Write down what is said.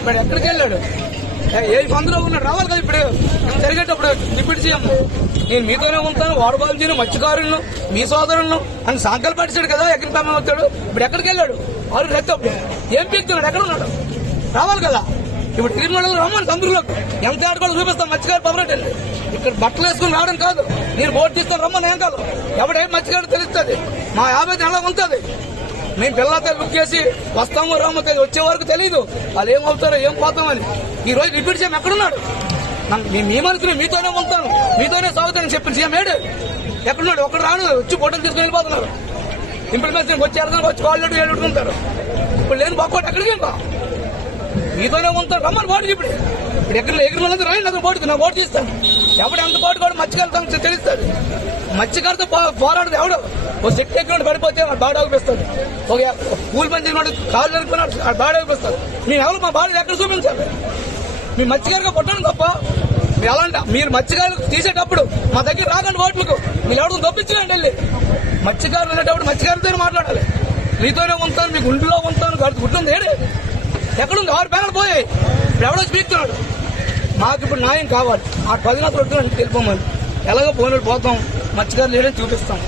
ఇప్పుడు ఎక్కడికి వెళ్ళాడు? ఏ సందులో ఉన్నాడు? రావాలి కదా ఇప్పుడు జరిగేటప్పుడు. డిప్యూటీ సీఎం నేను మీతోనే ఉంటాను, వాడబాబుజీని, మత్స్యకారులను, మీ సోదరులను అని సంకల్పించాడు కదా. ఎక్కడికి తమ వచ్చాడు? ఇప్పుడు ఎక్కడికి వెళ్ళాడు? వారు రెత్తప్పుడు ఏం పీకుతున్నాడు? ఎక్కడ ఉన్నాడు? రావాలి కదా. ఇప్పుడు తిరుమలలో రమ్మని సందులోకి ఎంత ఆడుకోవాలి చూపిస్తాం. మత్స్యకారు పవరెట్ అండి. ఇక్కడ బట్టలు వేసుకుని రావడం కాదు, నేను బోర్డు తీసుకొని రమ్మని ఏం కాదు. ఎవడేం మత్స్యకారు తెలుస్తుంది. మా 50 ఎలా ఉంటుంది. మేము పిల్లలతో బుక్ చేసి వస్తామో రామో తెలియదు, వచ్చే వరకు తెలియదు వాళ్ళు ఏమవుతారో ఏం పోతామని. ఈ రోజు డిప్యూటీ సీఎం ఎక్కడున్నాడు? మీ మనసుని మీతోనే ఉంటాను, మీతోనే సాగుతానని చెప్పిన సీఎం ఏడు ఎక్కడున్నాడు? ఒక్కడు రాను, వచ్చి ఫోటోలు తీసుకుని వెళ్ళిపోతున్నారు. ఇంప్లిమెంటేషన్ వచ్చి వెళ్తాను, వచ్చి కాళ్ళు ఏడుకుంటారు. ఇప్పుడు లేని బాగోటి ఎక్కడికి ఇంకా మీతోనే ఉంటారు. రమ్మని బోర్డు ఇప్పుడు ఎగిరి వాళ్ళంతా రాయండి. అతను బోర్డుకి నా బోర్డు తీస్తాను. ఎవడు ఎంత బోర్డు కూడా మత్స్యకారులతో తెలుస్తుంది. మత్స్యకారుతో పోరాడదు ఎవడు. ఓ శక్తి ఎక్కడ పడిపోతే బాడీ ఆగిపిస్తాడు. ఒక కూలి పని చేసినాడు కాళ్ళు నరుకున్నాడు, బాడీ ఆగిపిస్తాడు. మేము ఎవరు మా బాడీ ఎక్కడ చూపించాలి? మీ మత్స్యకారుగా పుట్టడం తప్ప మీరు మత్స్యకారులు తీసేటప్పుడు మా దగ్గర రాకండి ఓట్లకు. మీరు ఎవరు తప్పించలేండి వెళ్ళి. మత్స్యకారులు అనేటప్పుడు మత్స్యకారులతో మాట్లాడాలి. మీతోనే ఉంటాను, మీకు గుండెలో ఉంటాను, గుడ్డుంది ఏడు ఎక్కడుంది? 6 పేర్లు పోయాయి. ఇప్పుడు ఎవడో స్పీకుతున్నాడు. మాకు ఇప్పుడు న్యాయం కావాలి. ఆ 10 తెలిపోమని ఎలాగో పోయినట్టు పోతాం. మత్స్యకారులు లేడని చూపిస్తాం.